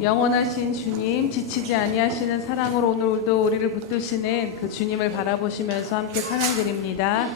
영원하신 주님, 지치지 아니하시는 사랑으로 오늘도 우리를 붙드시는 그 주님을 바라보시면서 함께 찬양드립니다.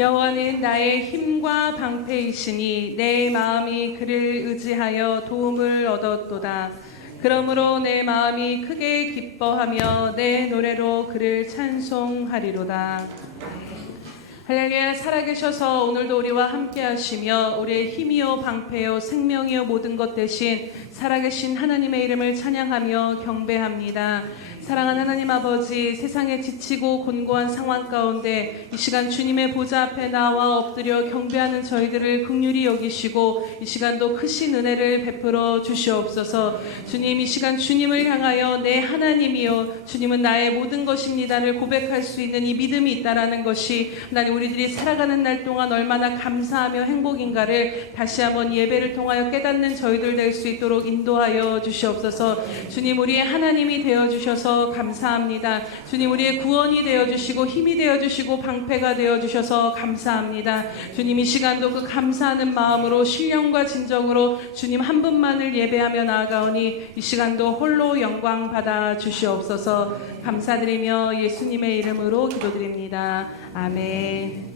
여호와는 나의 힘과 방패이시니 내 마음이 그를 의지하여 도움을 얻었도다. 그러므로 내 마음이 크게 기뻐하며 내 노래로 그를 찬송하리로다. 할렐루야. 살아계셔서 오늘도 우리와 함께 하시며 우리의 힘이요 방패요 생명이요 모든 것 대신 살아계신 하나님의 이름을 찬양하며 경배합니다. 사랑하는 하나님 아버지, 세상에 지치고 곤고한 상황 가운데 이 시간 주님의 보좌 앞에 나와 엎드려 경배하는 저희들을 긍휼히 여기시고 이 시간도 크신 은혜를 베풀어 주시옵소서. 주님, 이 시간 주님을 향하여 내 하나님이요 주님은 나의 모든 것입니다를 고백할 수 있는 이 믿음이 있다라는 것이 하나님 우리들이 살아가는 날 동안 얼마나 감사하며 행복인가를 다시 한번 예배를 통하여 깨닫는 저희들 될 수 있도록 인도하여 주시옵소서. 주님, 우리의 하나님이 되어주셔서 감사합니다. 주님, 우리의 구원이 되어주시고 힘이 되어주시고 방패가 되어주셔서 감사합니다. 주님, 이 시간도 그 감사하는 마음으로 신령과 진정으로 주님 한 분만을 예배하며 나아가오니 이 시간도 홀로 영광 받아 주시옵소서. 감사드리며 예수님의 이름으로 기도드립니다. 아멘.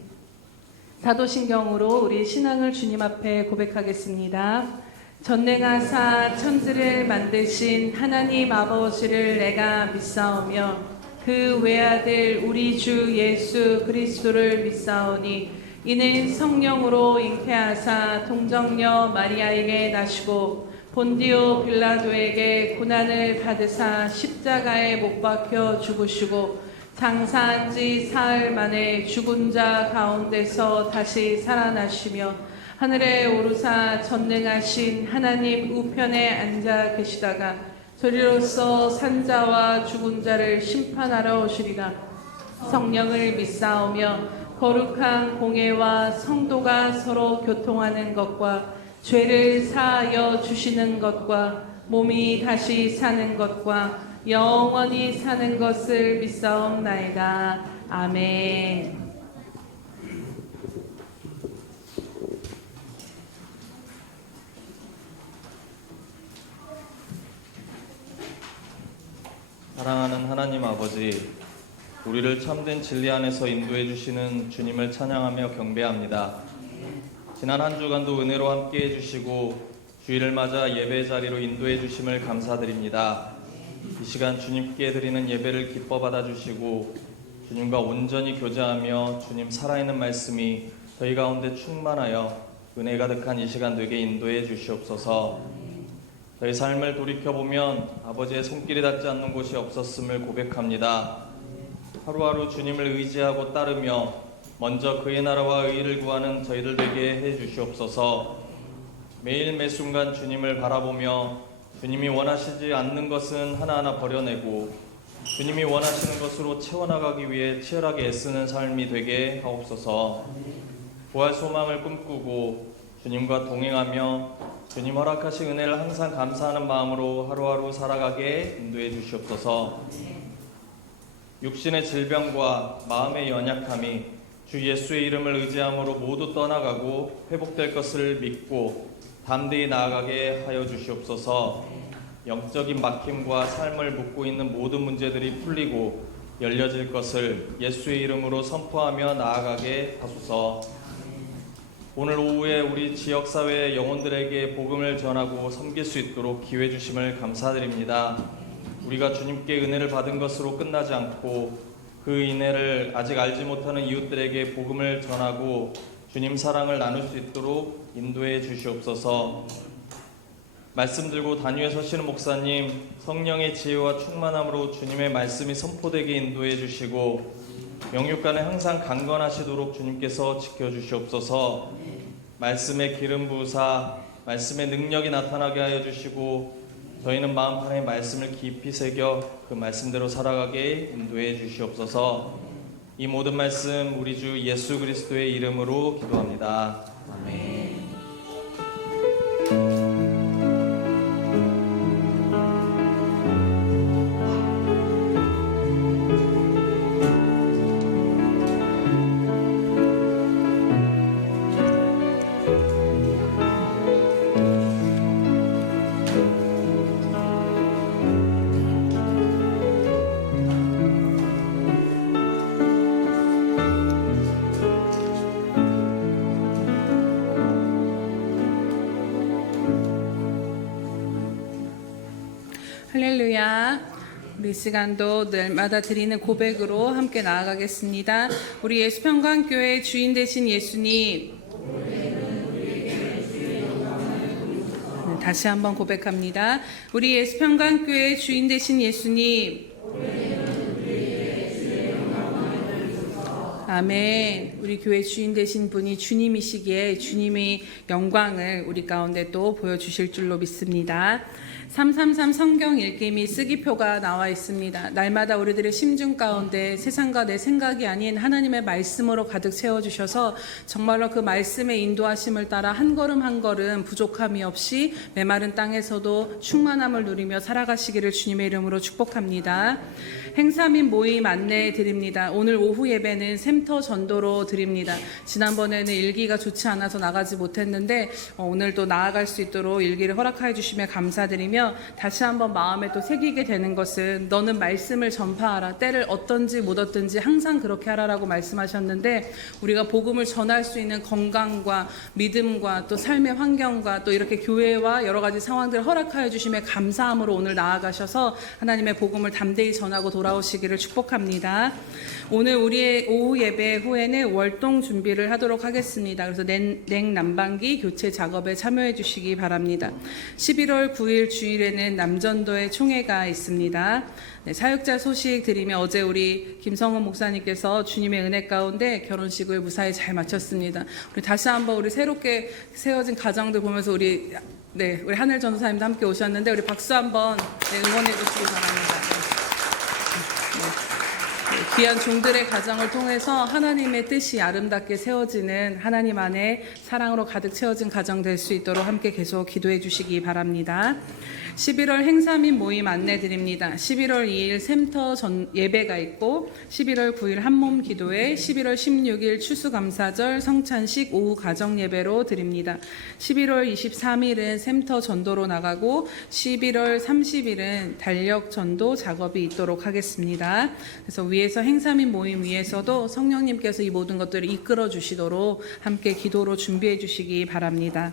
사도신경으로 우리 신앙을 주님 앞에 고백하겠습니다. 전능하사 천지를 만드신 하나님 아버지를 내가 믿사오며 그 외아들 우리 주 예수 그리스도를 믿사오니 이는 성령으로 잉태하사 동정녀 마리아에게 나시고 본디오 빌라도에게 고난을 받으사 십자가에 못 박혀 죽으시고 장사한 지 사흘 만에 죽은 자 가운데서 다시 살아나시며 하늘에 오르사 전능하신 하나님 우편에 앉아 계시다가 저리로서 산자와 죽은 자를 심판하러 오시리라. 성령을 믿사오며 거룩한 공예와 성도가 서로 교통하는 것과 죄를 사하여 주시는 것과 몸이 다시 사는 것과 영원히 사는 것을 믿사옵나이다. 아멘. 사랑하는 하나님 아버지, 우리를 참된 진리 안에서 인도해 주시는 주님을 찬양하며 경배합니다. 지난 한 주간도 은혜로 함께 해주시고 주일을 맞아 예배 자리로 인도해 주심을 감사드립니다. 이 시간 주님께 드리는 예배를 기뻐 받아주시고 주님과 온전히 교제하며 주님 살아있는 말씀이 저희 가운데 충만하여 은혜 가득한 이 시간 되게 인도해 주시옵소서. 저희 삶을 돌이켜보면 아버지의 손길이 닿지 않는 곳이 없었음을 고백합니다. 하루하루 주님을 의지하고 따르며 먼저 그의 나라와 의를 구하는 저희들 되게 해주시옵소서. 매일 매순간 주님을 바라보며 주님이 원하시지 않는 것은 하나하나 버려내고 주님이 원하시는 것으로 채워나가기 위해 치열하게 애쓰는 삶이 되게 하옵소서. 부활 소망을 꿈꾸고 주님과 동행하며 주님 허락하신 은혜를 항상 감사하는 마음으로 하루하루 살아가게 인도해 주시옵소서. 육신의 질병과 마음의 연약함이 주 예수의 이름을 의지함으로 모두 떠나가고 회복될 것을 믿고 담대히 나아가게 하여 주시옵소서. 영적인 막힘과 삶을 묶고 있는 모든 문제들이 풀리고 열려질 것을 예수의 이름으로 선포하며 나아가게 하소서. 오늘 오후에 우리 지역사회의 영혼들에게 복음을 전하고 섬길 수 있도록 기회 주심을 감사드립니다. 우리가 주님께 은혜를 받은 것으로 끝나지 않고 그 은혜를 아직 알지 못하는 이웃들에게 복음을 전하고 주님 사랑을 나눌 수 있도록 인도해 주시옵소서. 말씀 들고 단위에 서시는 목사님, 성령의 지혜와 충만함으로 주님의 말씀이 선포되게 인도해 주시고 영육간에 항상 강건하시도록 주님께서 지켜주시옵소서. 말씀의 기름 부으사 말씀의 능력이 나타나게 하여 주시고 저희는 마음판에 말씀을 깊이 새겨 그 말씀대로 살아가게 인도해 주시옵소서. 이 모든 말씀 우리 주 예수 그리스도의 이름으로 기도합니다. 아멘. 우리 시간도 날마다 드리는 고백으로 함께 나아가겠습니다. 우리 예수평강교회 주인 되신 예수님, 다시 한번 고백합니다. 우리 예수평강교회 주인 되신 예수님, 아멘. 우리 교회 주인 되신 분이 주님이시기에 주님의 영광을 우리 가운데 또 보여주실 줄로 믿습니다. 333 성경 읽기 및 쓰기표가 나와 있습니다. 날마다 우리들의 심중 가운데 세상과 내 생각이 아닌 하나님의 말씀으로 가득 채워주셔서 정말로 그 말씀의 인도하심을 따라 한 걸음 한 걸음 부족함이 없이 메마른 땅에서도 충만함을 누리며 살아가시기를 주님의 이름으로 축복합니다. 행사 및 모임 안내해 드립니다. 오늘 오후 예배는 샘터 전도로 드립니다. 지난번에는 일기가 좋지 않아서 나가지 못했는데 오늘 또 나아갈 수 있도록 일기를 허락하여 주시며 감사드리며 다시 한번 마음에 또 새기게 되는 것은 너는 말씀을 전파하라. 때를 얻든지 못 얻든지 항상 그렇게 하라라고 말씀하셨는데 우리가 복음을 전할 수 있는 건강과 믿음과 또 삶의 환경과 또 이렇게 교회와 여러 가지 상황들을 허락하여 주시며 감사함으로 오늘 나아가셔서 하나님의 복음을 담대히 전하고 돌아오시기를 축복합니다. 오늘 우리의 오후 예배 후에는 월동 준비를 하도록 하겠습니다. 그래서 냉난방기 교체 작업에 참여해 주시기 바랍니다. 11월 9일 주일에는 남전도의 총회가 있습니다. 사역자 소식 드리며 어제 우리 김성훈 목사님께서 주님의 은혜 가운데 결혼식을 무사히 잘 마쳤습니다. 우리 다시 한번 우리 새롭게 세워진 가정들 보면서 우리 하늘 전도사님도 함께 오셨는데 우리 박수 한번 응원해 주시기 바랍니다. 귀한 종들의 가정을 통해서 하나님의 뜻이 아름답게 세워지는 하나님 안에 사랑으로 가득 채워진 가정 될 수 있도록 함께 계속 기도해 주시기 바랍니다. 11월 행사 및 모임 안내 드립니다. 11월 2일 샘터 예배가 있고 11월 9일 한몸 기도회, 11월 16일 추수감사절 성찬식 오후 가정 예배로 드립니다. 11월 23일은 샘터 전도로 나가고 11월 30일은 달력 전도 작업이 있도록 하겠습니다. 그래서 위에서 행사 및 모임 위에서도 성령님께서 이 모든 것들을 이끌어 주시도록 함께 기도로 준비해 주시기 바랍니다.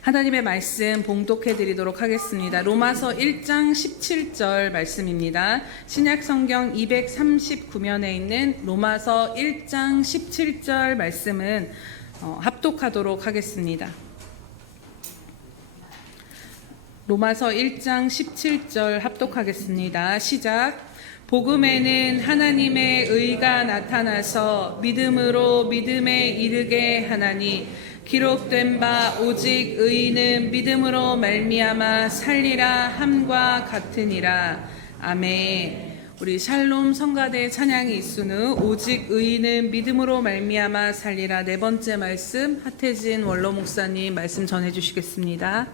하나님의 말씀 봉독해 드리도록 하겠습니다. 로마서 1장 17절 말씀입니다. 신약 성경 239면에 있는 로마서 1장 17절 말씀은 합독하도록 하겠습니다. 로마서 1장 17절 합독하겠습니다. 시작. 복음에는 하나님의 의가 나타나서 믿음으로 믿음에 이르게 하나니 기록된 바 오직 의인은 믿음으로 말미암아 살리라 함과 같으니라. 아멘. 우리 샬롬 성가대 찬양이 있으누 오직 의인은 믿음으로 말미암아 살리라. 네 번째 말씀 하태진 원로 목사님 말씀 전해 주시겠습니다.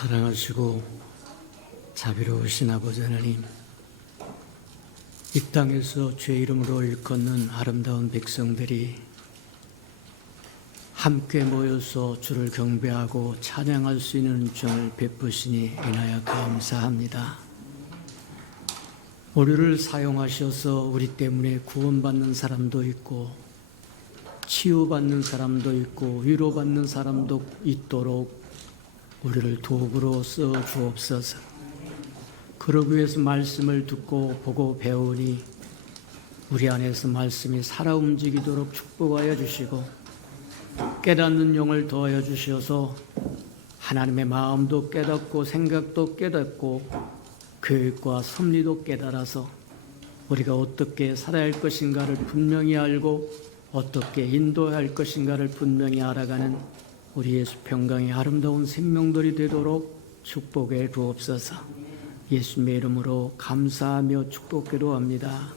사랑하시고 자비로우신 아버지 하나님, 이 땅에서 죄 이름으로 일컫는 아름다운 백성들이 함께 모여서 주를 경배하고 찬양할 수 있는 은총을 베푸시니 인하여 감사합니다. 우리를 사용하셔서 우리 때문에 구원받는 사람도 있고 치유받는 사람도 있고 위로받는 사람도 있도록 우리를 도구로 써 주옵소서. 그러기 위해서 말씀을 듣고 보고 배우니 우리 안에서 말씀이 살아 움직이도록 축복하여 주시고 깨닫는 영을 더하여 주셔서 하나님의 마음도 깨닫고 생각도 깨닫고 계획과 섭리도 깨달아서 우리가 어떻게 살아야 할 것인가를 분명히 알고 어떻게 인도해야 할 것인가를 분명히 알아가는 우리 예수 평강의 아름다운 생명들이 되도록 축복해 주옵소서. 예수님의 이름으로 감사하며 축복기도 합니다.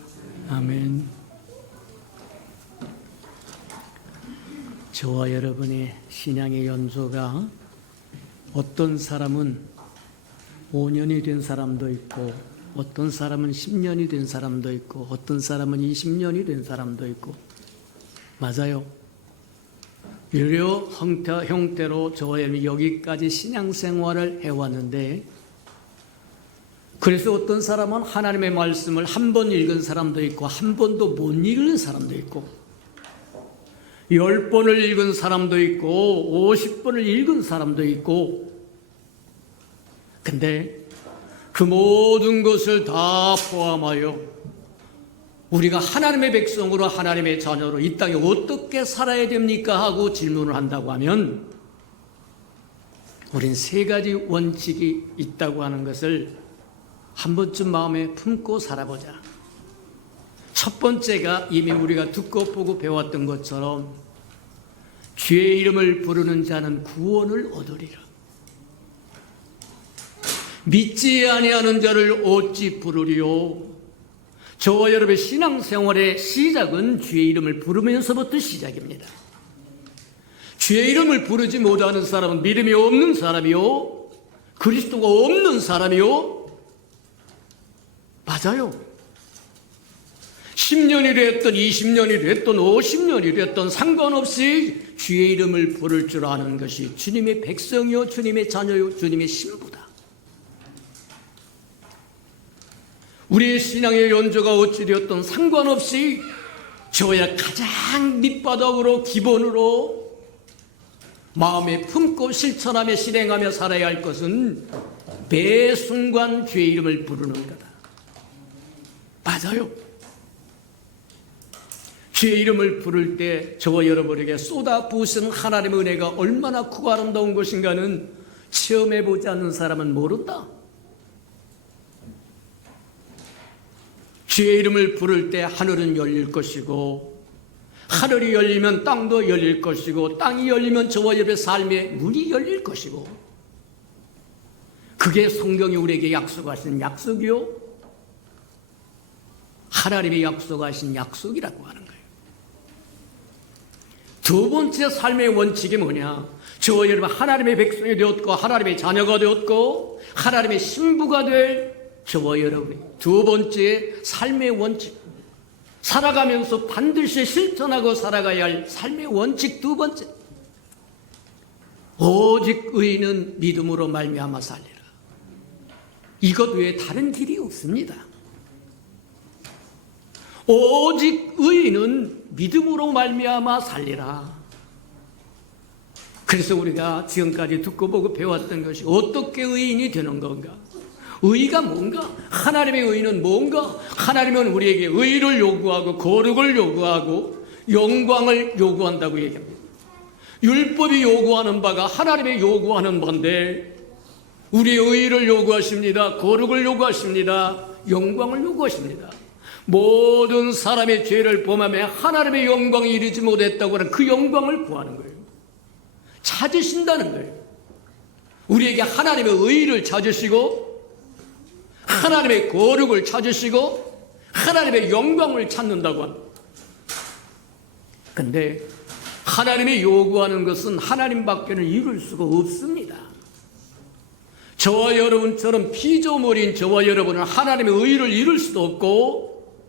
아멘. 저와 여러분의 신앙의 연소가 어떤 사람은 5년이 된 사람도 있고 어떤 사람은 10년이 된 사람도 있고 어떤 사람은 20년이 된 사람도 있고 맞아요. 유료 형태로 저와 여러분이 여기까지 신앙생활을 해왔는데 그래서 어떤 사람은 하나님의 말씀을 한 번 읽은 사람도 있고 한 번도 못 읽은 사람도 있고 10번을 읽은 사람도 있고 50번을 읽은 사람도 있고 근데 그 모든 것을 다 포함하여 우리가 하나님의 백성으로 하나님의 자녀로 이 땅에 어떻게 살아야 됩니까? 하고 질문을 한다고 하면 우린 세 가지 원칙이 있다고 하는 것을 한 번쯤 마음에 품고 살아보자. 첫 번째가 이미 우리가 듣고 보고 배웠던 것처럼 주의 이름을 부르는 자는 구원을 얻으리라. 믿지 아니하는 자를 어찌 부르리요? 저와 여러분의 신앙생활의 시작은 주의 이름을 부르면서부터 시작입니다. 주의 이름을 부르지 못하는 사람은 믿음이 없는 사람이요 그리스도가 없는 사람이요 맞아요. 10년이 됐든 20년이 됐든 50년이 됐든 상관없이 주의 이름을 부를 줄 아는 것이 주님의 백성이요 주님의 자녀요 주님의 신부다. 우리의 신앙의 연조가 어찌 되었든 상관없이 저야 가장 밑바닥으로 기본으로 마음에 품고 실천하며 실행하며 살아야 할 것은 매 순간 주의 이름을 부르는 거다. 맞아요. 주의 이름을 부를 때 저와 여러분에게 쏟아부으시는 하나님의 은혜가 얼마나 크고 아름다운 것인가는 체험해보지 않는 사람은 모른다. 주의 이름을 부를 때 하늘은 열릴 것이고 하늘이 열리면 땅도 열릴 것이고 땅이 열리면 저와 여러분의 삶의 문이 열릴 것이고 그게 성경이 우리에게 약속하신 약속이요 하나님이 약속하신 약속이라고 하는 거예요. 두 번째 삶의 원칙이 뭐냐? 저와 여러분 하나님의 백성이 되었고 하나님의 자녀가 되었고 하나님의 신부가 될 저와 여러분이 두 번째 삶의 원칙, 살아가면서 반드시 실천하고 살아가야 할 삶의 원칙 두 번째, 오직 의인은 믿음으로 말미암아 살리라. 이것 외에 다른 길이 없습니다. 오직 의인은 믿음으로 말미암아 살리라. 그래서 우리가 지금까지 듣고 보고 배웠던 것이 어떻게 의인이 되는 건가? 의가 뭔가? 하나님의 의는 뭔가? 하나님은 우리에게 의를 요구하고 거룩을 요구하고 영광을 요구한다고 얘기합니다. 율법이 요구하는 바가 하나님의 요구하는 바인데 우리의 의를 요구하십니다. 거룩을 요구하십니다. 영광을 요구하십니다. 모든 사람의 죄를 범하며 하나님의 영광이 이르지 못했다고 하는 그 영광을 구하는 거예요. 찾으신다는 거예요. 우리에게 하나님의 의를 찾으시고 하나님의 거룩을 찾으시고 하나님의 영광을 찾는다고 합니다. 그런데 하나님이 요구하는 것은 하나님밖에는 이룰 수가 없습니다. 저와 여러분처럼 피조물인 저와 여러분은 하나님의 의를 이룰 수도 없고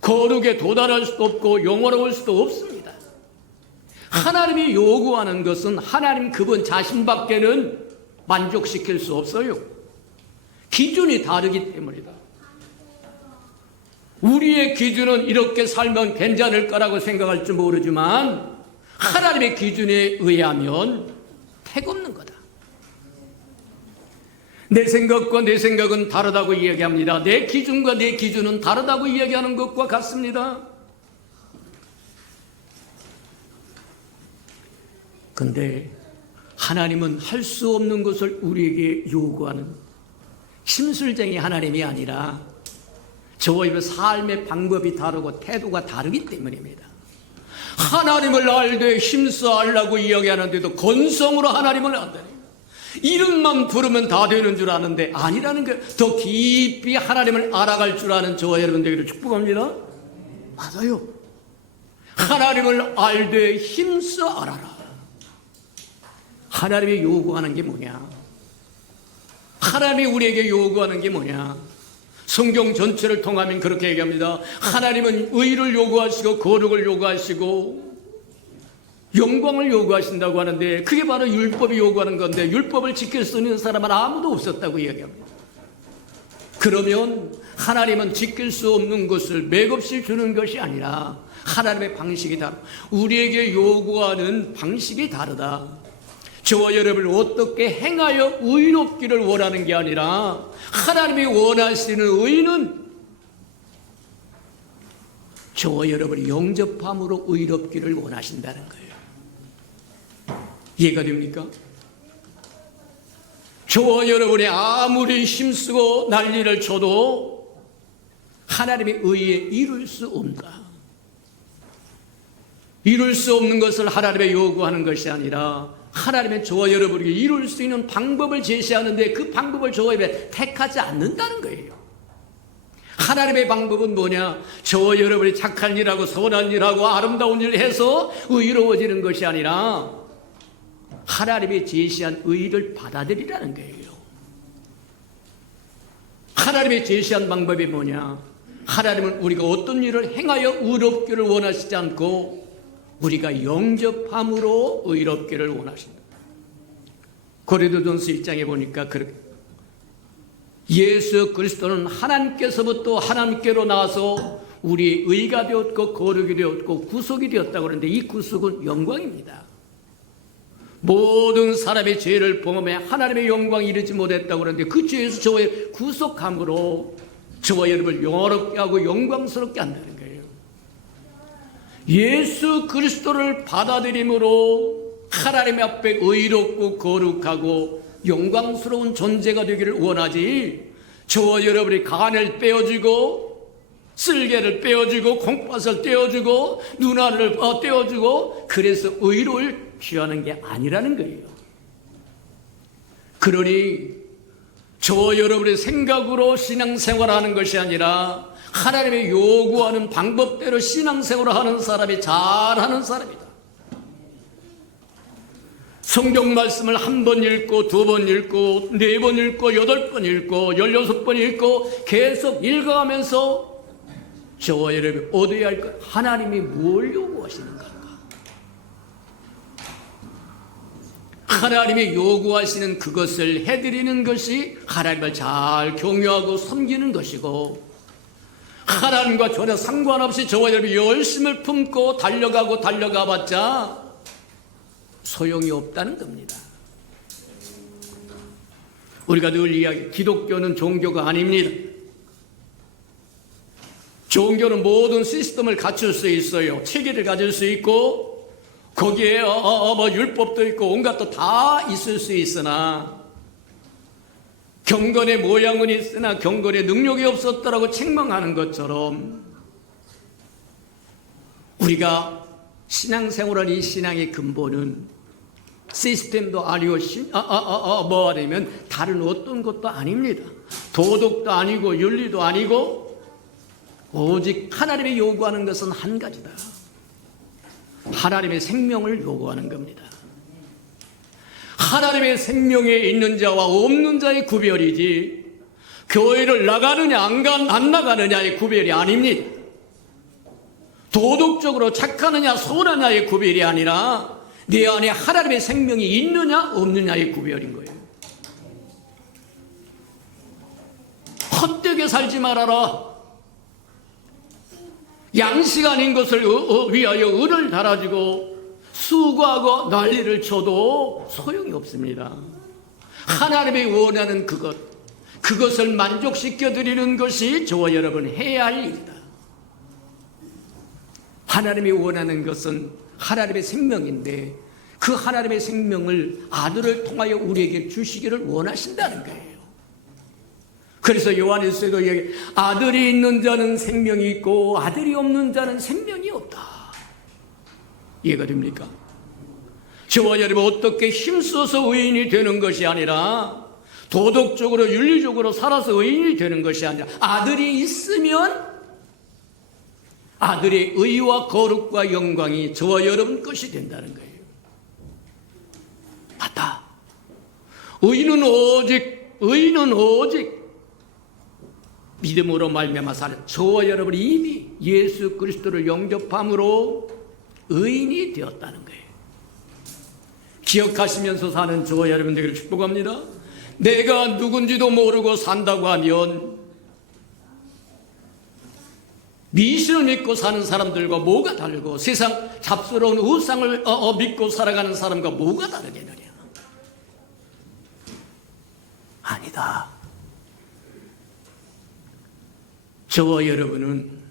거룩에 도달할 수도 없고 영원할 수도 없습니다. 하나님이 요구하는 것은 하나님 그분 자신밖에는 만족시킬 수 없어요. 기준이 다르기 때문이다. 우리의 기준은 이렇게 살면 괜찮을 거라고 생각할지 모르지만 하나님의 기준에 의하면 택없는 거다. 내 생각과 내 생각은 다르다고 이야기합니다. 내 기준과 내 기준은 다르다고 이야기하는 것과 같습니다. 근데 하나님은 할 수 없는 것을 우리에게 요구하는 심술쟁이 하나님이 아니라 저희의 삶의 방법이 다르고 태도가 다르기 때문입니다. 하나님을 알되 힘써 알라고 이야기하는데도 건성으로 하나님을 안다니, 이름만 부르면 다 되는 줄 아는데 아니라는 게, 더 깊이 하나님을 알아갈 줄 아는 저와 여러분들에게 축복합니다. 맞아요. 하나님을 알되 힘써 알아라. 하나님이 요구하는 게 뭐냐? 하나님이 우리에게 요구하는 게 뭐냐? 성경 전체를 통하면 그렇게 얘기합니다. 하나님은 의를 요구하시고 거룩을 요구하시고 영광을 요구하신다고 하는데, 그게 바로 율법이 요구하는 건데 율법을 지킬 수 있는 사람은 아무도 없었다고 이야기합니다. 그러면 하나님은 지킬 수 없는 것을 맥없이 주는 것이 아니라 하나님의 방식이 다르다. 우리에게 요구하는 방식이 다르다. 저와 여러분을 어떻게 행하여 의롭기를 원하는 게 아니라 하나님이 원하시는 의는 저와 여러분이 영접함으로 의롭기를 원하신다는 거예요. 이해가 됩니까? 저와 여러분이 아무리 힘쓰고 난리를 쳐도 하나님의 의에 이룰 수 없다. 이룰 수 없는 것을 하나님의 요구하는 것이 아니라 하나님은 저와 여러분에게 이룰 수 있는 방법을 제시하는데 그 방법을 저와 여러분이 택하지 않는다는 거예요. 하나님의 방법은 뭐냐? 저와 여러분이 착한 일하고 선한 일하고 아름다운 일을 해서 의로워지는 것이 아니라 하나님이 제시한 의를 받아들이라는 거예요. 하나님이 제시한 방법이 뭐냐? 하나님은 우리가 어떤 일을 행하여 의롭기를 원하시지 않고 우리가 영접함으로 의롭기를 원하신다. 고린도전서 1장에 보니까 그렇게 예수 그리스도는 하나님께서부터 하나님께로 나와서 우리의 의가 되었고 거룩이 되었고 구속이 되었다고 그러는데, 이 구속은 영광입니다. 모든 사람의 죄를 범함에 하나님의 영광이 이르지 못했다고 그러는데 그 죄에서 저의 구속함으로 저와 여러분을 영화롭게 하고 영광스럽게 한다는 거예요. 예수 그리스도를 받아들임으로 하나님 앞에 의롭고 거룩하고 영광스러운 존재가 되기를 원하지, 저와 여러분이 간을 빼어주고 쓸개를 빼어주고 콩팥을 떼어주고 눈알을 떼어주고 그래서 의로를 취하는 게 아니라는 거예요. 그러니 저와 여러분의 생각으로 신앙생활하는 것이 아니라 하나님의 요구하는 방법대로 신앙생활을 하는 사람이 잘하는 사람이다. 성경 말씀을 한 번 읽고 두 번 읽고 네 번 읽고 8번 읽고 16번 읽고 계속 읽어가면서 저와 여러분이 얻어야 할 것, 하나님이 뭘 요구하시는가? 하나님이 요구하시는 그것을 해드리는 것이 하나님을 잘 경외하고 섬기는 것이고, 하나님과 전혀 상관없이 저와 여러분이 열심을 품고 달려가 봤자 소용이 없다는 겁니다. 우리가 늘 이야기, 기독교는 종교가 아닙니다. 종교는 모든 시스템을 갖출 수 있어요. 체계를 가질 수 있고 거기에 뭐 율법도 있고 온갖 다 있을 수 있으나, 경건의 모양은 있으나 경건의 능력이 없었더라고 책망하는 것처럼 우리가 신앙생활한 이 신앙의 근본은 시스템도 아니고 뭐 아니면 다른 어떤 것도 아닙니다. 도덕도 아니고 윤리도 아니고 오직 하나님이 요구하는 것은 한 가지다. 하나님의 생명을 요구하는 겁니다. 하나님의 생명에 있는 자와 없는 자의 구별이지 교회를 나가느냐 안 나가느냐의 구별이 아닙니다. 도덕적으로 착하느냐 선하냐의 구별이 아니라 내 안에 하나님의 생명이 있느냐 없느냐의 구별인 거예요. 헛되게 살지 말아라. 양식 아닌 것을 위하여 을을 달아주고 수고하고 난리를 쳐도 소용이 없습니다. 하나님이 원하는 그것을 만족시켜 드리는 것이 저와 여러분 해야 할 일이다. 하나님이 원하는 것은 하나님의 생명인데 그 하나님의 생명을 아들을 통하여 우리에게 주시기를 원하신다는 거예요. 그래서 요한일서에도 아들이 있는 자는 생명이 있고 아들이 없는 자는 생명이 없다. 이해가 됩니까? 저와 여러분 어떻게 힘써서 의인이 되는 것이 아니라 도덕적으로 윤리적으로 살아서 의인이 되는 것이 아니라 아들이 있으면 아들의 의와 거룩과 영광이 저와 여러분 것이 된다는 거예요. 맞다. 의인은 오직 믿음으로 말미암아 사는 저와 여러분이 이미 예수 그리스도를 영접함으로 의인이 되었다는 거예요. 기억하시면서 사는 저와 여러분 되기를 축복합니다. 내가 누군지도 모르고 산다고 하면 미신을 믿고 사는 사람들과 뭐가 다르고 세상 잡스러운 우상을 믿고 살아가는 사람과 뭐가 다르겠느냐? 아니다. 저와 여러분은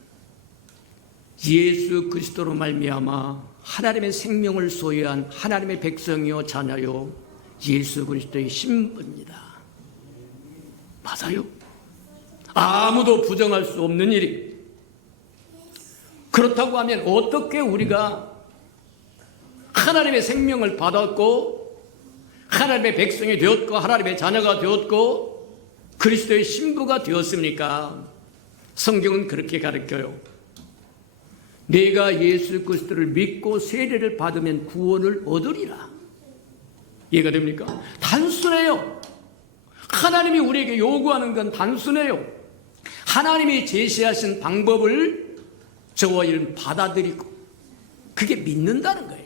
예수 그리스도로 말미암아 하나님의 생명을 소유한 하나님의 백성이요 자녀요 예수 그리스도의 신부입니다. 맞아요. 아무도 부정할 수 없는 일이. 그렇다고 하면 어떻게 우리가 하나님의 생명을 받았고 하나님의 백성이 되었고 하나님의 자녀가 되었고 그리스도의 신부가 되었습니까? 성경은 그렇게 가르쳐요. 내가 예수 그리스도를 믿고 세례를 받으면 구원을 얻으리라. 이해가 됩니까? 단순해요. 하나님이 우리에게 요구하는 건 단순해요. 하나님이 제시하신 방법을 저와 여러분 받아들이고 그게 믿는다는 거예요.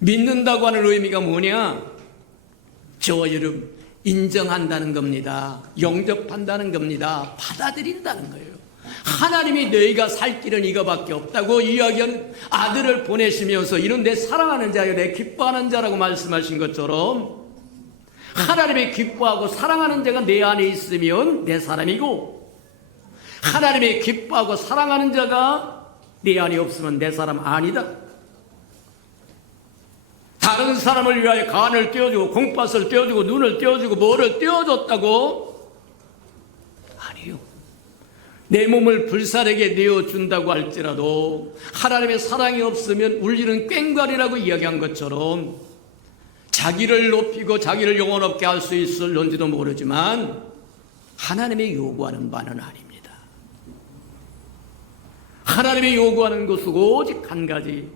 믿는다고 하는 의미가 뭐냐? 저와 여러분 인정한다는 겁니다. 영접한다는 겁니다. 받아들인다는 거예요. 하나님이 너희가 살 길은 이거밖에 없다고 이야기하는 아들을 보내시면서 이런 내 사랑하는 자여 내 기뻐하는 자라고 말씀하신 것처럼 하나님이 기뻐하고 사랑하는 자가 내 안에 있으면 내 사람이고 하나님이 기뻐하고 사랑하는 자가 내 안에 없으면 내 사람 아니다. 다른 사람을 위하여 간을 떼어주고 콩팥을 떼어주고 눈을 떼어주고 뭐를 떼어줬다고? 아니요. 내 몸을 불사르게 내어준다고 할지라도 하나님의 사랑이 없으면 울리는 꽹과리라고 이야기한 것처럼 자기를 높이고 자기를 영혼 없게 할 수 있을런지도 모르지만 하나님의 요구하는 바는 아닙니다. 하나님이 요구하는 것은 오직 한 가지,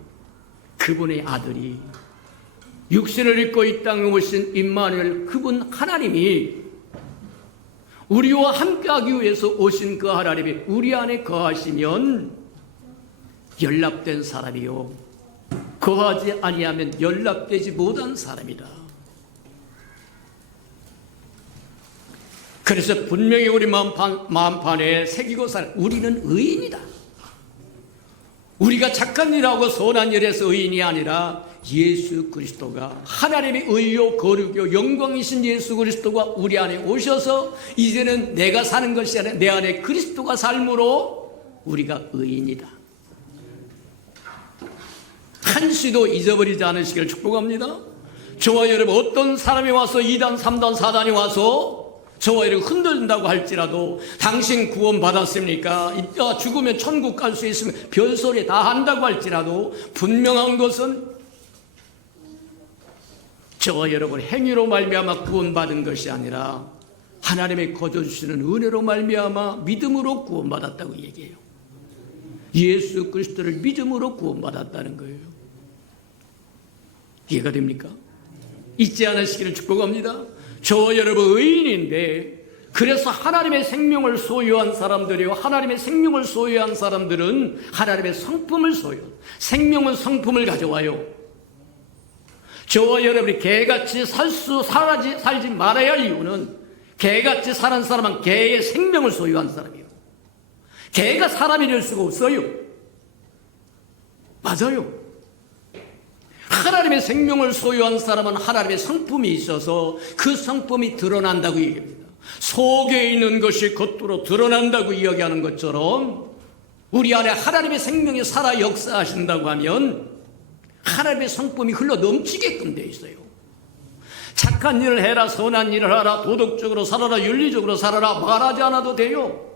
그분의 아들이 육신을 입고 이 땅에 오신 임마누엘, 그분 하나님이 우리와 함께하기 위해서 오신 그 하나님이 우리 안에 거하시면 연락된 사람이요, 거하지 아니하면 연락되지 못한 사람이다. 그래서 분명히 우리 마음판에 새기고 사는 우리는 의인이다. 우리가 착한 일하고 선한 일에서 의인이 아니라 예수 그리스도가 하나님의 의요 거룩요 영광이신 예수 그리스도가 우리 안에 오셔서 이제는 내가 사는 것이 아니라 내 안에 그리스도가 삶으로 우리가 의인이다. 한시도 잊어버리지 않으시길 축복합니다. 저와 여러분 어떤 사람이 와서 2단 3단 4단이 와서 저와 여러분 흔들린다고 할지라도 당신 구원 받았습니까? 이따 죽으면 천국 갈 수 있으면 별소리 다 한다고 할지라도 분명한 것은 저와 여러분 행위로 말미암아 구원받은 것이 아니라 하나님의 거저주시는 은혜로 말미암아 믿음으로 구원받았다고 얘기해요. 예수 그리스도를 믿음으로 구원받았다는 거예요. 이해가 됩니까? 잊지 않으시기를 축복합니다. 저 여러분 의인인데, 그래서 하나님의 생명을 소유한 사람들이요, 하나님의 생명을 소유한 사람들은 하나님의 성품을 생명은 성품을 가져와요. 저와 여러분이 개같이 살지 말아야 할 이유는, 개같이 사는 사람은 개의 생명을 소유한 사람이에요. 개가 사람이 될 수가 없어요. 맞아요. 하나님의 생명을 소유한 사람은 하나님의 성품이 있어서 그 성품이 드러난다고 얘기합니다. 속에 있는 것이 겉으로 드러난다고 이야기하는 것처럼, 우리 안에 하나님의 생명이 살아 역사하신다고 하면 하나님의 성품이 흘러 넘치게끔 되어 있어요. 착한 일을 해라, 선한 일을 하라, 도덕적으로 살아라, 윤리적으로 살아라 말하지 않아도 돼요.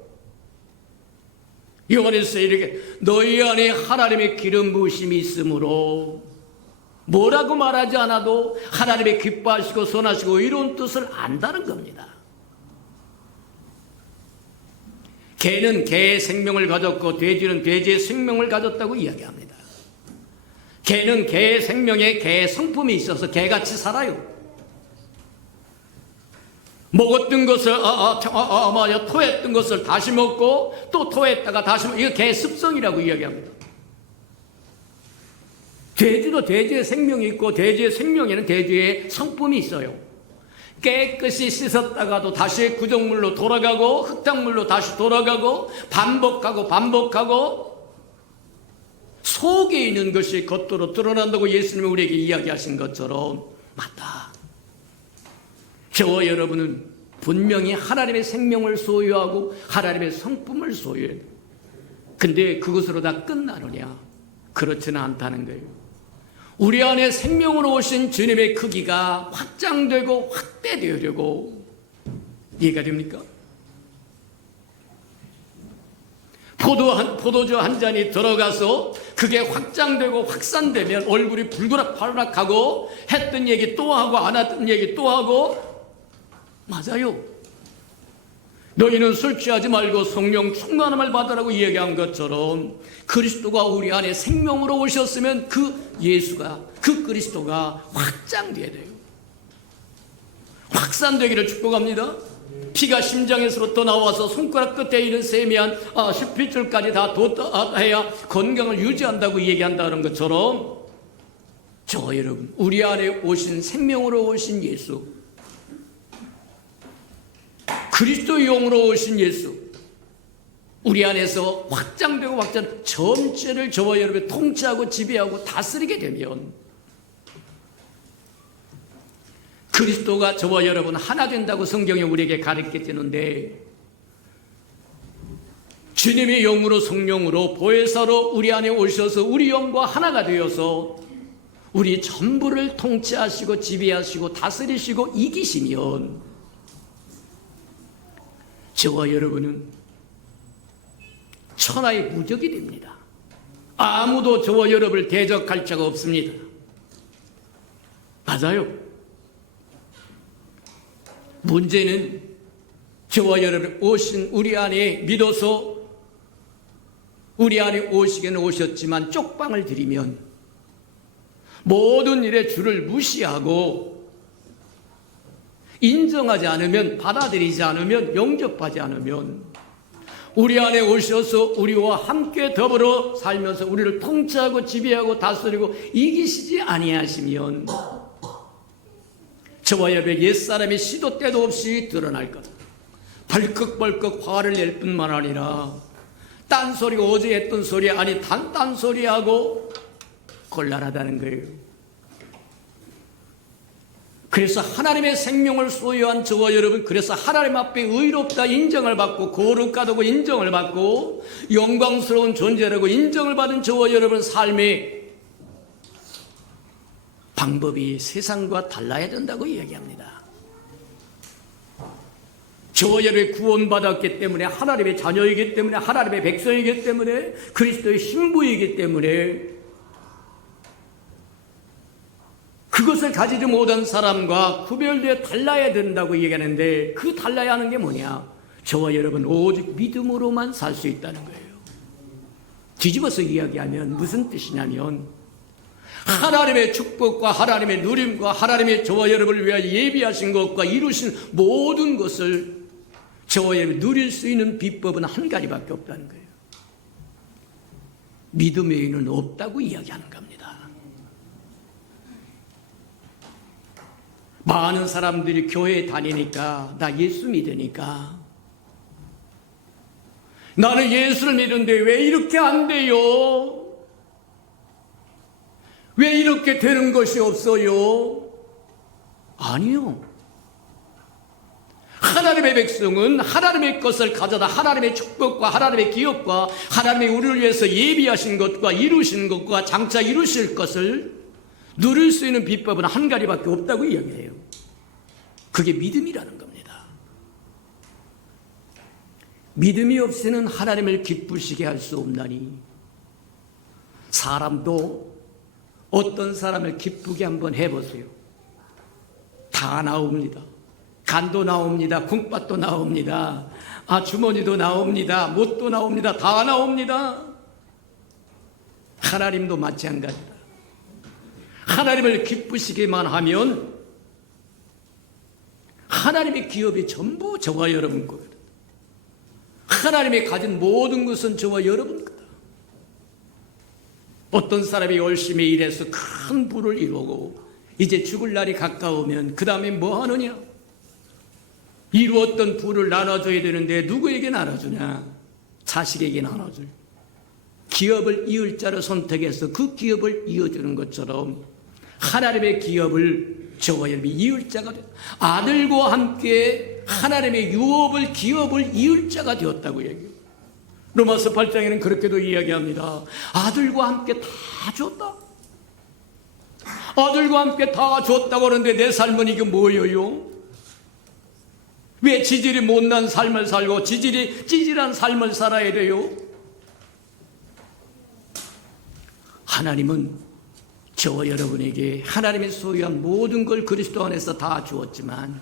요한에서 이렇게 너희 안에 하나님의 기름 부으심이 있으므로 뭐라고 말하지 않아도 하나님의 기뻐하시고 선하시고 의로운 뜻을 안다는 겁니다. 개는 개의 생명을 가졌고 돼지는 돼지의 생명을 가졌다고 이야기합니다. 개는 개의 생명에 개의 성품이 있어서 개같이 살아요. 먹었던 것을 토했던 것을 다시 먹고 또 토했다가 다시 먹고, 이거 개의 습성이라고 이야기합니다. 돼지도 돼지의 생명이 있고 돼지의 생명에는 돼지의 성품이 있어요. 깨끗이 씻었다가도 다시 구정물로 돌아가고 흙탕물로 다시 돌아가고 반복하고 속에 있는 것이 겉으로 드러난다고 예수님이 우리에게 이야기하신 것처럼 맞다. 저와 여러분은 분명히 하나님의 생명을 소유하고 하나님의 성품을 소유해요. 근데 그것으로 다 끝나느냐? 그렇지는 않다는 거예요. 우리 안에 생명으로 오신 주님의 크기가 확장되고 확대되려고, 이해가 됩니까? 포도주 한 잔이 들어가서 그게 확장되고 확산되면 얼굴이 불그락팔락하고 했던 얘기 또 하고 안 했던 얘기 또 하고, 맞아요. 너희는 술 취하지 말고 성령 충만함을 받으라고 이야기한 것처럼, 그리스도가 우리 안에 생명으로 오셨으면 그 예수가, 그 그리스도가 확장돼야 돼요. 확산되기를 축복합니다. 피가 심장에서부터 나와서 손가락 끝에 있는 세미한 10핏줄까지 다 해야 건강을 유지한다고 얘기한다는 것처럼, 저 여러분, 우리 안에 오신 생명으로 오신 예수, 그리스도의 영으로 오신 예수, 우리 안에서 확장되고 전체를 저와 여러분이 통치하고 지배하고 다스리게 되면 그리스도가 저와 여러분 하나 된다고 성경이 우리에게 가르쳐주는데, 주님의 영으로 성령으로 보혜사로 우리 안에 오셔서 우리 영과 하나가 되어서 우리 전부를 통치하시고 지배하시고 다스리시고 이기시면 저와 여러분은 천하의 무적이 됩니다. 아무도 저와 여러분을 대적할 자가 없습니다. 맞아요. 문제는 저와 여러분 오신 우리 안에 믿어서 우리 안에 오시기는 오셨지만 쪽방을 들이면 모든 일에 주를 무시하고 인정하지 않으면, 받아들이지 않으면, 영접하지 않으면 우리 안에 오셔서 우리와 함께 더불어 살면서 우리를 통치하고 지배하고 다스리고 이기시지 아니하시면 저와 여러분의 옛사람이 시도 때도 없이 드러날 것. 벌컥벌컥 화를 낼 뿐만 아니라 딴소리가 어제 했던 소리 아니 딴소리하고 곤란하다는 거예요. 그래서 하나님의 생명을 소유한 저와 여러분, 그래서 하나님 앞에 의롭다 인정을 받고 거룩하다고 인정을 받고 영광스러운 존재라고 인정을 받은 저와 여러분 삶의 방법이 세상과 달라야 된다고 이야기합니다. 저와 여러분이 구원받았기 때문에, 하나님의 자녀이기 때문에, 하나님의 백성이기 때문에, 그리스도의 신부이기 때문에 그것을 가지지 못한 사람과 구별되어 달라야 된다고 얘기하는데, 그 달라야 하는 게 뭐냐? 저와 여러분 오직 믿음으로만 살 수 있다는 거예요. 뒤집어서 이야기하면 무슨 뜻이냐면, 하나님의 축복과 하나님의 누림과 하나님의 저와 여러분을 위하여 예비하신 것과 이루신 모든 것을 저와 여러분이 누릴 수 있는 비법은 한 가지밖에 없다는 거예요. 믿음 외에는 없다고 이야기하는 겁니다. 많은 사람들이 교회에 다니니까, 나 예수 믿으니까, 나는 예수를 믿는데 왜 이렇게 안 돼요? 왜 이렇게 되는 것이 없어요? 아니요. 하나님의 백성은 하나님의 것을 가져다 하나님의 축복과 하나님의 기업과 하나님의 우리를 위해서 예비하신 것과 이루신 것과 장차 이루실 것을 누릴 수 있는 비법은 한 가지밖에 없다고 이야기해요. 그게 믿음이라는 겁니다. 믿음이 없이는 하나님을 기쁘시게 할 수 없나니, 사람도 어떤 사람을 기쁘게 한번 해보세요. 다 나옵니다. 간도 나옵니다. 콩팥도 나옵니다. 주머니도 나옵니다. 못도 나옵니다. 다 나옵니다. 하나님도 마찬가지다. 하나님을 기쁘시게만 하면 하나님의 기업이 전부 저와 여러분 거거든. 하나님이 가진 모든 것은 저와 여러분 거다. 어떤 사람이 열심히 일해서 큰 부를 이루고 이제 죽을 날이 가까우면 그 다음에 뭐 하느냐? 이루었던 부를 나눠줘야 되는데 누구에게 나눠주냐? 자식에게 나눠줄. 기업을 이을 자를 선택해서 그 기업을 이어주는 것처럼 하나님의 기업을 저와 여러분이 이을 자가 되었다. 아들과 함께 하나님의 유업을 기업을 이을 자가 되었다고 얘기해요. 로마서 8장에는 그렇게도 이야기합니다. 아들과 함께 다 줬다. 아들과 함께 다 줬다고 하는데 내 삶은 이게 뭐예요? 왜 지질이 못난 삶을 살고 지질이 찌질한 삶을 살아야 돼요? 하나님은 저와 여러분에게 하나님의 소유한 모든 걸 그리스도 안에서 다 주었지만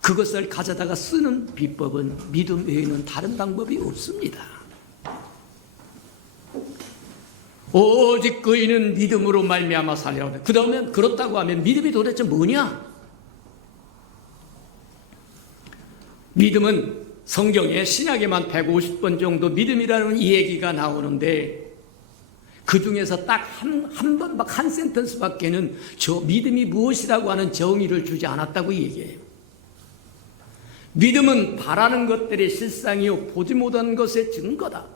그것을 가져다가 쓰는 비법은 믿음 외에는 다른 방법이 없습니다. 오직 그이는 믿음으로 말미암아 살리라. 그러면 그렇다고 하면 믿음이 도대체 뭐냐? 믿음은 성경에 신약에만 150번 정도 믿음이라는 이 얘기가 나오는데 그 중에서 딱 한 센텐스밖에는 저 믿음이 무엇이라고 하는 정의를 주지 않았다고 얘기해요. 믿음은 바라는 것들의 실상이요 보지 못한 것의 증거다.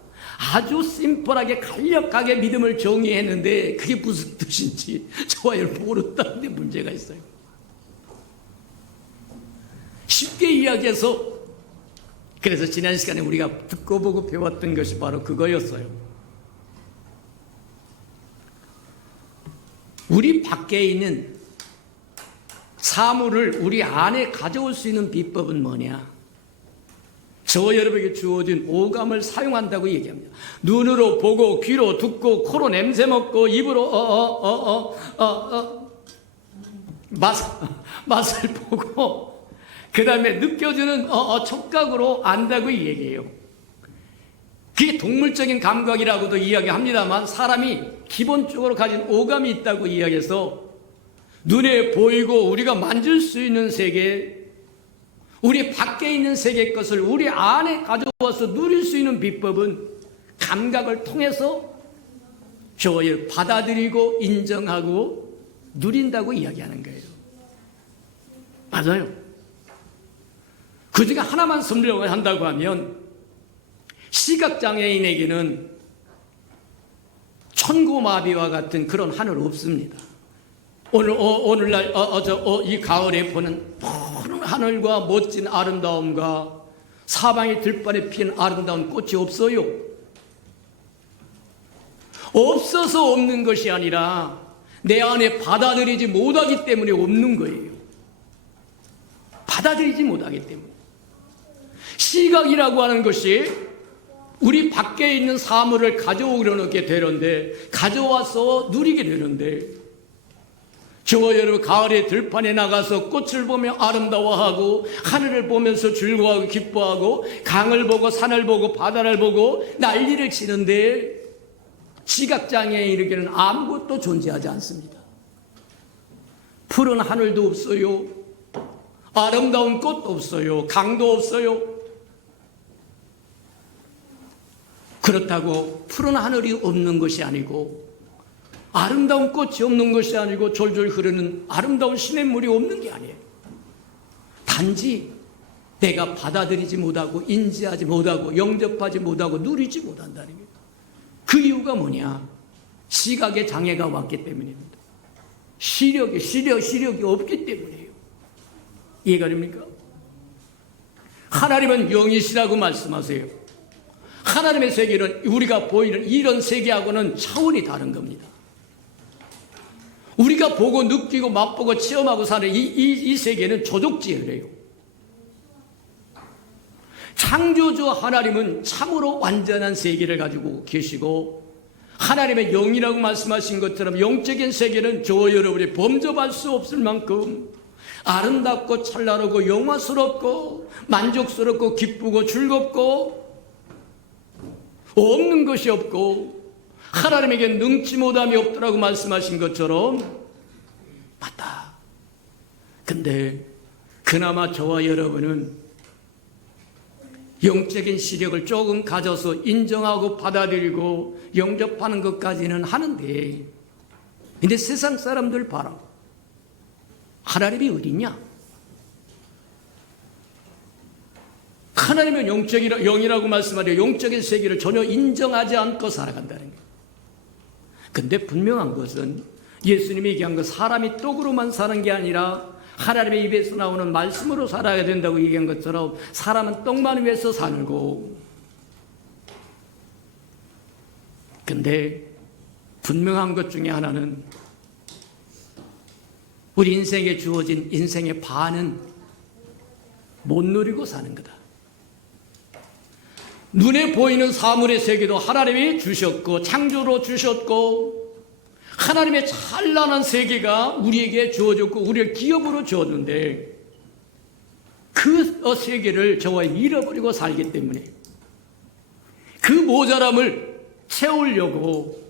아주 심플하게 간략하게 믿음을 정의했는데 그게 무슨 뜻인지 저와 여러분 모른다는 데 문제가 있어요. 쉽게 이야기해서, 그래서 지난 시간에 우리가 듣고 보고 배웠던 것이 바로 그거였어요. 우리 밖에 있는 사물을 우리 안에 가져올 수 있는 비법은 뭐냐? 저와 여러분에게 주어진 오감을 사용한다고 얘기합니다. 눈으로 보고, 귀로 듣고, 코로 냄새 맡고, 입으로 맛을 보고, 그 다음에 느껴지는 촉각으로 안다고 얘기해요. 그게 동물적인 감각이라고도 이야기합니다만 사람이 기본적으로 가진 오감이 있다고 이야기해서 눈에 보이고 우리가 만질 수 있는 세계, 우리 밖에 있는 세계 것을 우리 안에 가져와서 누릴 수 있는 비법은 감각을 통해서 저의 받아들이고 인정하고 누린다고 이야기하는 거예요. 맞아요. 그 중에 하나만 설명을 한다고 하면 시각장애인에게는 천고마비와 같은 그런 하늘 없습니다. 오늘날 이 가을에 보는 푸른 하늘과 멋진 아름다움과 사방의 들판에 피는 아름다운 꽃이 없어요. 없어서 없는 것이 아니라 내 안에 받아들이지 못하기 때문에 없는 거예요. 받아들이지 못하기 때문에. 시각이라고 하는 것이 우리 밖에 있는 사물을 가져오게 되는데, 가져와서 누리게 되는데, 저와 여러분 가을에 들판에 나가서 꽃을 보며 아름다워하고 하늘을 보면서 즐거워하고 기뻐하고 강을 보고 산을 보고 바다를 보고 난리를 치는데 시각장애인에게는 아무것도 존재하지 않습니다. 푸른 하늘도 없어요. 아름다운 꽃도 없어요. 강도 없어요. 그렇다고 푸른 하늘이 없는 것이 아니고 아름다운 꽃이 없는 것이 아니고 졸졸 흐르는 아름다운 시냇물이 없는 게 아니에요. 단지 내가 받아들이지 못하고 인지하지 못하고 영접하지 못하고 누리지 못한다는 거예요. 그 이유가 뭐냐? 시각에 장애가 왔기 때문입니다. 시력이 없기 때문이에요. 이해가 됩니까? 하나님은 영이시라고 말씀하세요. 하나님의 세계는 우리가 보이는 이런 세계하고는 차원이 다른 겁니다. 우리가 보고 느끼고 맛보고 체험하고 사는 이 세계는 조족지혈이에요. 창조주 하나님은 참으로 완전한 세계를 가지고 계시고 하나님의 영이라고 말씀하신 것처럼 영적인 세계는 저와 여러분이 범접할 수 없을 만큼 아름답고 찬란하고 영화스럽고 만족스럽고 기쁘고 즐겁고 없는 것이 없고 하나님에게 능치 못함이 없더라고 말씀하신 것처럼 맞다. 근데 그나마 저와 여러분은 영적인 시력을 조금 가져서 인정하고 받아들이고 영접하는 것까지는 하는데 근데 세상 사람들 봐라. 하나님이 어디냐? 하나님은 영이라고 말씀하려 영적인 세계를 전혀 인정하지 않고 살아간다는 거예요. 근데 분명한 것은 예수님이 얘기한 것 사람이 떡으로만 사는 게 아니라 하나님의 입에서 나오는 말씀으로 살아야 된다고 얘기한 것처럼 사람은 떡만 위해서 살고 근데 분명한 것 중에 하나는 우리 인생에 주어진 인생의 반은 못 누리고 사는 거다. 눈에 보이는 사물의 세계도 하나님이 주셨고 창조로 주셨고 하나님의 찬란한 세계가 우리에게 주어졌고 우리를 기업으로 주었는데 그 세계를 저와 잃어버리고 살기 때문에 그 모자람을 채우려고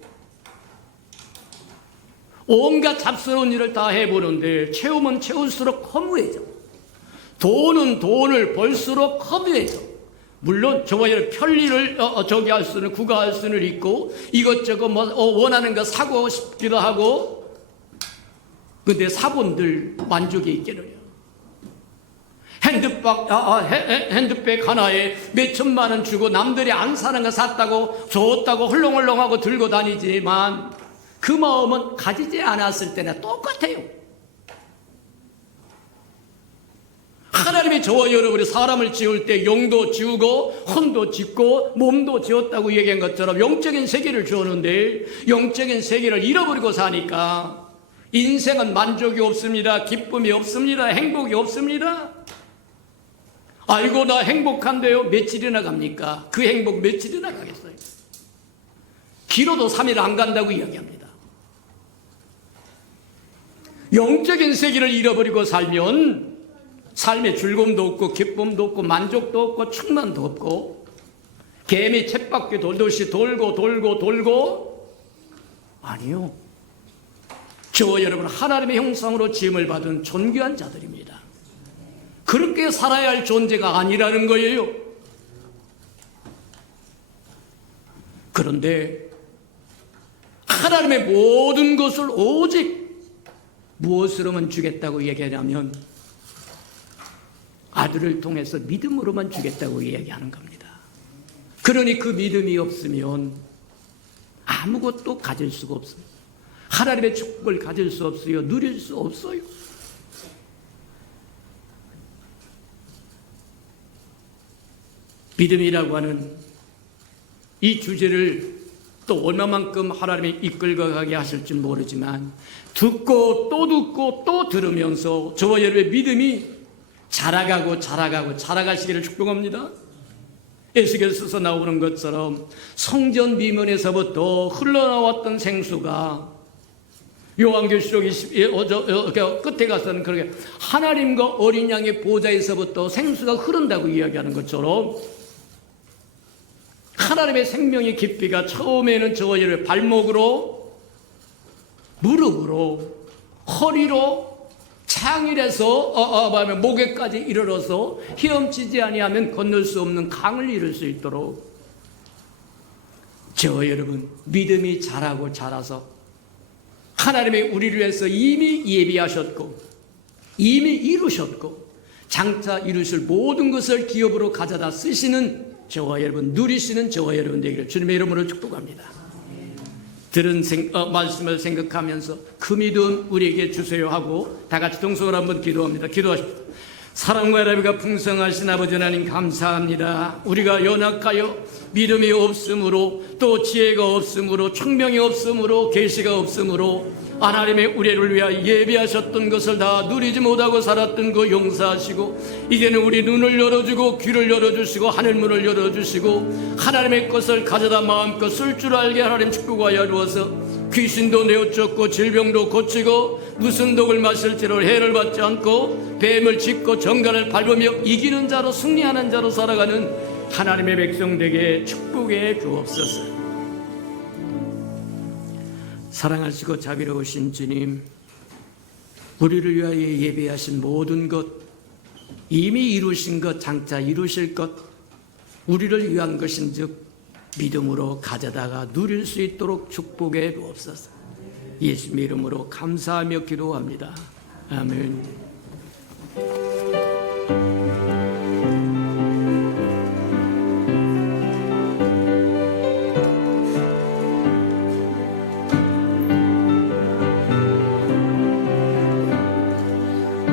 온갖 잡스러운 일을 다 해보는데 채우면 채울수록 허무해져. 돈은 돈을 벌수록 허무해져. 물론 저와 여러분 편리를 할 수는 구가할 수는 있고 이것저것 원하는 거 사고 싶기도 하고 근데 사본들 만족이 있겠느냐. 핸드백 하나에 몇 천만 원 주고 남들이 안 사는 거 샀다고 줬다고 헐렁헐렁하고 들고 다니지만 그 마음은 가지지 않았을 때나 똑같아요. 하나님이 저와 여러분이 사람을 지을 때 영도 지우고 혼도 짓고 몸도 지었다고 얘기한 것처럼 영적인 세계를 주었는데 영적인 세계를 잃어버리고 사니까 인생은 만족이 없습니다. 기쁨이 없습니다. 행복이 없습니다. 아이고 나 행복한데요. 며칠이나 갑니까? 그 행복 며칠이나 가겠어요. 길어도 3일 안 간다고 이야기합니다. 영적인 세계를 잃어버리고 살면 삶에 즐거움도 없고 기쁨도 없고 만족도 없고 충만도 없고 개미 쳇바퀴 돌듯이 돌고 아니요. 저와 여러분 하나님의 형상으로 지음을 받은 존귀한 자들입니다. 그렇게 살아야 할 존재가 아니라는 거예요. 그런데 하나님의 모든 것을 오직 무엇으로만 주겠다고 얘기하냐면 아들을 통해서 믿음으로만 주겠다고 이야기하는 겁니다. 그러니 그 믿음이 없으면 아무것도 가질 수가 없어요. 하나님의 축복을 가질 수 없어요. 누릴 수 없어요. 믿음이라고 하는 이 주제를 또 얼마만큼 하나님이 이끌어가게 하실지 모르지만 듣고 또 들으면서 저와 여러분의 믿음이 자라가시기를 축복합니다. 에스겔서서 나오는 것처럼 성전 비문에서부터 흘러나왔던 생수가 요한계시록 끝에 가서는 그렇게 하나님과 어린 양의 보좌에서부터 생수가 흐른다고 이야기하는 것처럼 하나님의 생명의 깊이가 처음에는 저희를 발목으로, 무릎으로, 허리로, 창일에서 목에까지 이르러서 헤엄치지 아니하면 건널 수 없는 강을 이룰 수 있도록 저 여러분 믿음이 자라고 자라서 하나님의 우리를 위해서 이미 예비하셨고 이미 이루셨고 장차 이루실 모든 것을 기업으로 가져다 쓰시는 저와 여러분, 누리시는 저와 여러분 되기를 주님의 이름으로 축복합니다. 들은 말씀을 생각하면서 그 믿음 우리에게 주세요 하고 다 같이 동성으로 한번 기도합니다. 기도하십시오. 사랑과 연합이가 풍성하신 아버지 하나님 감사합니다. 우리가 연약하여 믿음이 없으므로 또 지혜가 없으므로 총명이 없으므로 계시가 없으므로 하나님의 우리를 위하여 예비하셨던 것을 다 누리지 못하고 살았던 거 용서하시고 이제는 우리 눈을 열어주고 귀를 열어주시고 하늘문을 열어주시고 하나님의 것을 가져다 마음껏 쓸 줄 알게 하나님 축복하여 주어서 귀신도 내어쫓고 질병도 고치고 무슨 독을 마실지로 해를 받지 않고 뱀을 짚고 정갈을 밟으며 이기는 자로 승리하는 자로 살아가는 하나님의 백성되게 축복해 주옵소서. 사랑하시고 자비로우신 주님, 우리를 위하여 예배하신 모든 것, 이미 이루신 것, 장차 이루실 것, 우리를 위한 것인즉 믿음으로 가져다가 누릴 수 있도록 축복해 주옵소서. 예수님의 이름으로 감사하며 기도합니다. 아멘.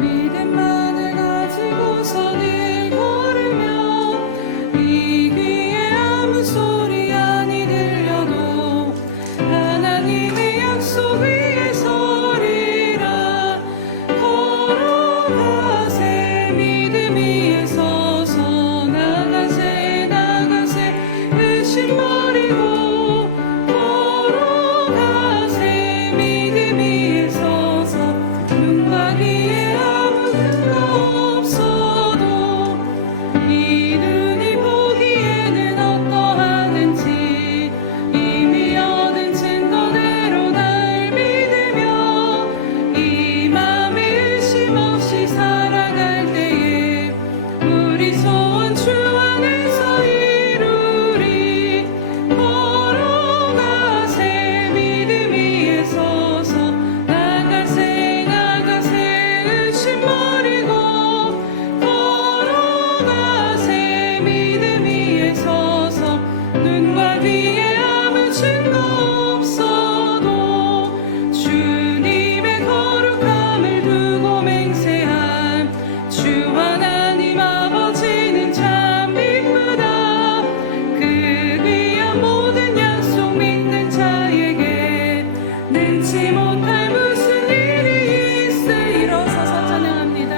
믿음만을 가지고 선을 걸으며 이 귀에 아무 소리 아니 들려도 하나님의 약속 위에 서리라. 걸어가세 믿음 위에 서서 나가세 나가세 의심 버리고 걸어가세 믿음 위에 서서 눈과 귀에 아무 근거 없어도 이 눈이 보기에는 어떠하는지 이미 얻은 증거대로 날 믿으며 이 맘에 의심 없이 살아갈 때에 우리 소원 주 안에서 이루리. 걸어가세 믿음 위에 서서 나가세 나가세 의심 버리고 걸어가세 믿음 위에 서서 눈과 귀에 아무 증거 없어도 주님의 거룩함을 두고 맹세한 주 하나님 아버지는 참 기쁘다. 그 귀한 모든 약속 믿는 자에게 능치 못할 무슨 일이 있으리로서 찬양합니다.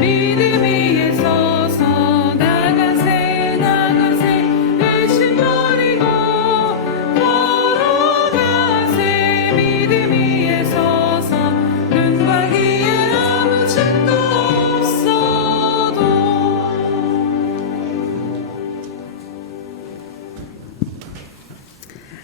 믿음 위에 서서 나가세 나가세 의심 버리고 걸어가세 믿음 위에 서서 눈과 귀에 아무 증거 없어도.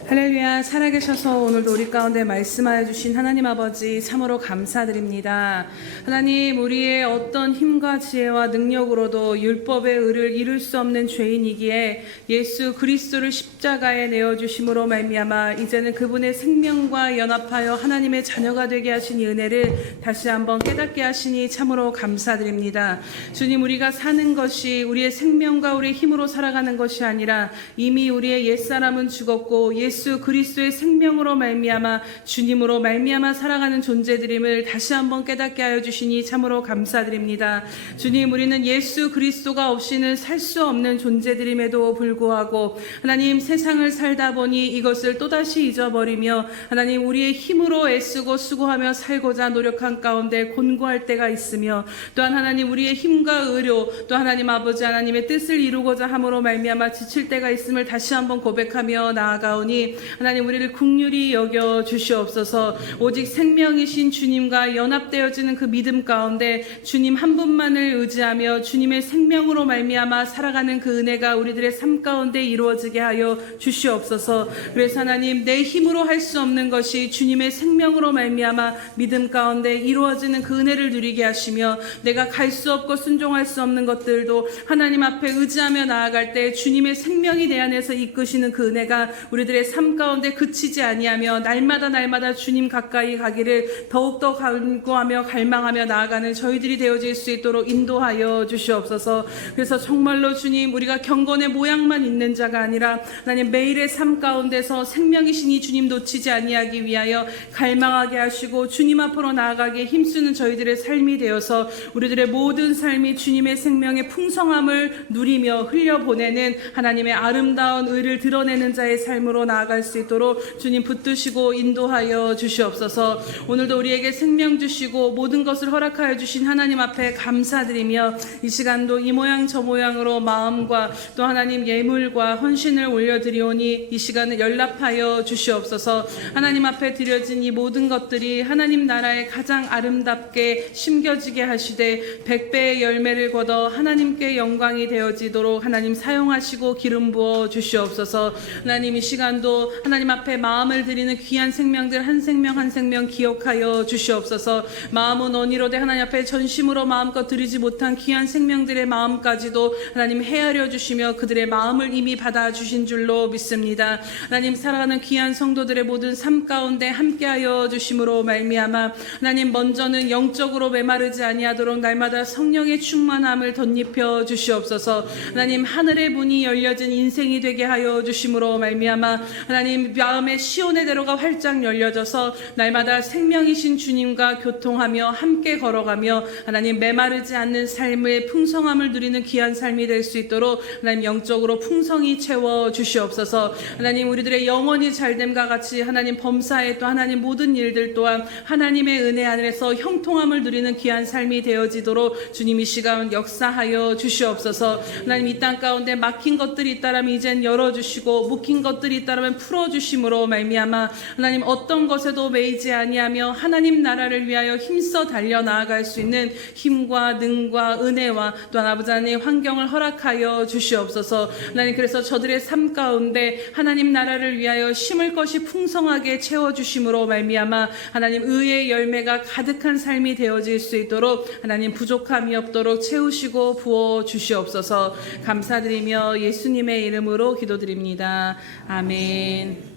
할렐루야. 살아계셔서 오늘도 우리 가운데 말씀하여 주신 하나님 아버지 참으로 감사드립니다. 하나님, 우리의 어떤 힘과 지혜와 능력으로도 율법의 의를 이룰 수 없는 죄인이기에 예수 그리스도를 십자가에 내어주심으로 말미암아 이제는 그분의 생명과 연합하여 하나님의 자녀가 되게 하신 이 은혜를 다시 한번 깨닫게 하시니 참으로 감사드립니다. 주님, 우리가 사는 것이 우리의 생명과 우리의 힘으로 살아가는 것이 아니라 이미 우리의 옛사람은 죽었고 예수 그리스도의 생명으로 말미암아 주님으로 말미암아 살아가는 존재들임을 다시 한번 깨닫게 하여 주시니 참으로 감사드립니다. 주님, 우리는 예수 그리스도가 없이는 살 수 없는 존재들임에도 불구하고 하나님, 세상을 살다 보니 이것을 또다시 잊어버리며 하나님, 우리의 힘으로 애쓰고 수고하며 살고자 노력한 가운데 곤고할 때가 있으며 또한 하나님, 우리의 힘과 의료 또 하나님 아버지 하나님의 뜻을 이루고자 함으로 말미암아 지칠 때가 있음을 다시 한번 고백하며 나아가오니 하나님, 하나님 우리를 긍휼히 여겨 주시옵소서. 오직 생명이신 주님과 연합되어지는 그 믿음 가운데 주님 한 분만을 의지하며 주님의 생명으로 말미암아 살아가는 그 은혜가 우리들의 삶 가운데 이루어지게 하여 주시옵소서. 그래서 하나님 내 힘으로 할 수 없는 것이 주님의 생명으로 말미암아 믿음 가운데 이루어지는 그 은혜를 누리게 하시며 내가 갈 수 없고 순종할 수 없는 것들도 하나님 앞에 의지하며 나아갈 때 주님의 생명이 내 안에서 이끄시는 그 은혜가 우리들의 삶 가운데 그치지 아니하며 날마다 주님 가까이 가기를 더욱더 간구하며 갈망하며 나아가는 저희들이 되어질 수 있도록 인도하여 주시옵소서. 그래서 정말로 주님 우리가 경건의 모양만 있는 자가 아니라 하나님 매일의 삶 가운데서 생명이신 이 주님 놓치지 아니하기 위하여 갈망하게 하시고 주님 앞으로 나아가기에 힘쓰는 저희들의 삶이 되어서 우리들의 모든 삶이 주님의 생명의 풍성함을 누리며 흘려보내는 하나님의 아름다운 의를 드러내는 자의 삶으로 나아갈 수 있도록 주님 붙드시고 인도하여 주시옵소서. 오늘도 우리에게 생명 주시고 모든 것을 허락하여 주신 하나님 앞에 감사드리며 이 시간도 이 모양 저 모양으로 마음과 또 하나님 예물과 헌신을 올려드리오니 이 시간을 연락하여 주시옵소서. 하나님 앞에 드려진 이 모든 것들이 하나님 나라에 가장 아름답게 심겨지게 하시되 100배의 열매를 거둬 하나님께 영광이 되어지도록 하나님 사용하시고 기름 부어 주시옵소서. 하나님 이 시간도 하나님 앞에 마음을 드리는 귀한 생명들 한 생명 한 생명 기억하여 주시옵소서. 마음은 원이로 돼 하나님 앞에 전심으로 마음껏 드리지 못한 귀한 생명들의 마음까지도 하나님 헤아려 주시며 그들의 마음을 이미 받아주신 줄로 믿습니다. 하나님 살아가는 귀한 성도들의 모든 삶 가운데 함께하여 주심으로 말미암아 하나님 먼저는 영적으로 메마르지 아니하도록 날마다 성령의 충만함을 덧입혀 주시옵소서. 하나님 하늘의 문이 열려진 인생이 되게 하여 주심으로 말미암아 하나님 마음의 시온의 대로가 활짝 열려져서 날마다 생명이신 주님과 교통하며 함께 걸어가며 하나님 메마르지 않는 삶의 풍성함을 누리는 귀한 삶이 될 수 있도록 하나님 영적으로 풍성히 채워 주시옵소서. 하나님 우리들의 영혼이 잘됨과 같이 하나님 범사에 또 하나님 모든 일들 또한 하나님의 은혜 안에서 형통함을 누리는 귀한 삶이 되어지도록 주님 이 시간 역사하여 주시옵소서. 하나님 이 땅 가운데 막힌 것들이 있다라면 이젠 열어주시고 묶인 것들이 있다라면 풀어주심으로 말미암아 하나님 어떤 것에도 매이지 아니하며 하나님 나라를 위하여 힘써 달려나아갈 수 있는 힘과 능과 은혜와 또한 아버지 하나님 환경을 허락하여 주시옵소서. 하나님 그래서 저들의 삶 가운데 하나님 나라를 위하여 심을 것이 풍성하게 채워주심으로 말미암아 하나님 의의 열매가 가득한 삶이 되어질 수 있도록 하나님 부족함이 없도록 채우시고 부어 주시옵소서. 감사드리며 예수님의 이름으로 기도드립니다. 아멘.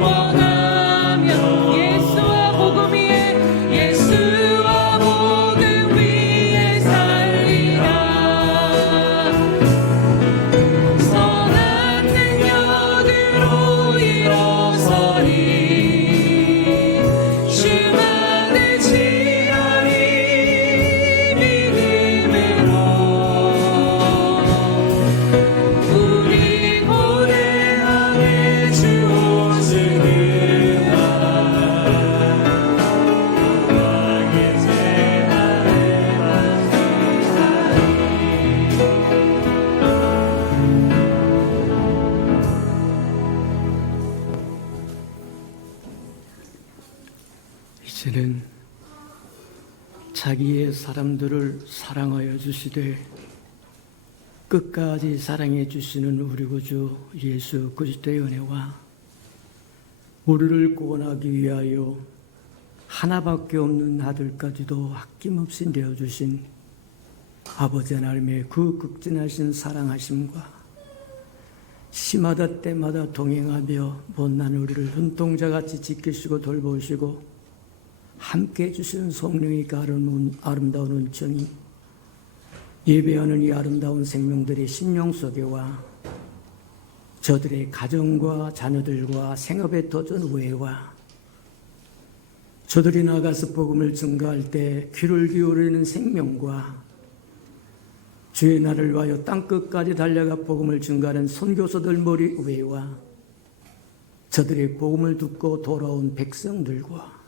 원하며 예수와 복음 위에 예수와 복음 위에 살리라. 선한 능력으로 일어서니 주만을 지하리 믿음으로 우리 고대함에 주 오시는 날 왕의 재단에 이제는 자기의 사람들을 사랑하여 주시되 끝까지 사랑해 주시는 우리 구주 예수 그리스도의 은혜와 우리를 구원하기 위하여 하나밖에 없는 아들까지도 아낌없이 내어주신 아버지 하나님의 그 극진하신 사랑하심과 시마다 때마다 동행하며 못난 우리를 눈동자같이 지키시고 돌보시고 함께 해주시는 성령의 아름다운 은총이 예배하는 이 아름다운 생명들의 심령 속에와 저들의 가정과 자녀들과 생업의 도전 외와 저들이 나가서 복음을 증거할 때 귀를 기울이는 생명과 주의 날을 위하여 땅끝까지 달려가 복음을 증거하는 선교사들 머리 위와 저들의 복음을 듣고 돌아온 백성들과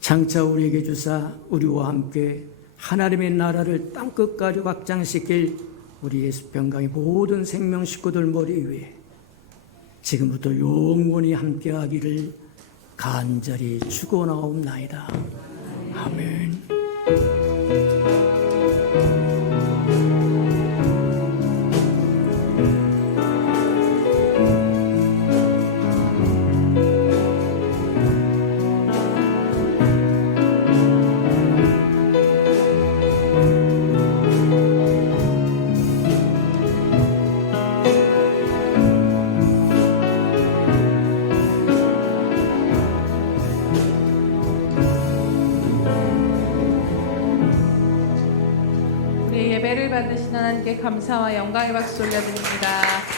장차 우리에게 주사 우리와 함께 하나님의 나라를 땅끝까지 확장시킬 우리 예수평강의 모든 생명 식구들 머리 위에 지금부터 영원히 함께하기를 간절히 축원하옵나이다. 아멘. 우리 예배를 받으신 하나님께 감사와 영광의 박수 올려드립니다.